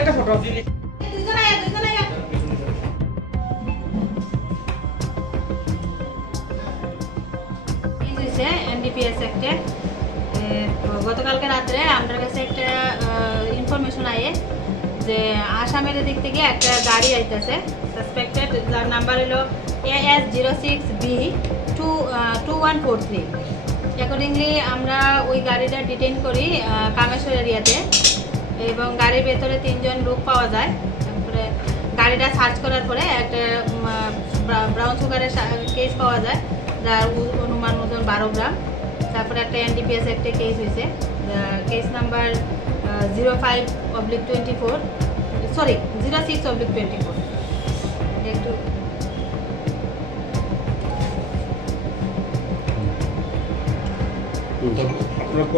একটা photo NDPS অ্যাক্টে গতকালকে রাত্রে আমার কাছে একটা ইনফরমেশন আয়ে যে আসামের দিক থেকে একটা গাড়ি আইতেছে সাসপেক্টেড, যার নাম্বার হলো AS06B2143। অ্যাকর্ডিংলি আমরা ওই গাড়িটা ডিটেইন করি কামেশ্বর এরিয়াতে, এবং গাড়ির ভেতরে 3 জন লোক পাওয়া যায়। তারপরে গাড়িটা সার্চ করার পরে একটা ব্রাউন সুগারের কেস পাওয়া যায়, যার অনুমান ওজন 12 গ্রাম। তারপরে একটা এনডিপিএস একটা কেস হয়েছে, কেস নাম্বার 05/24, সরি 06/24। একটু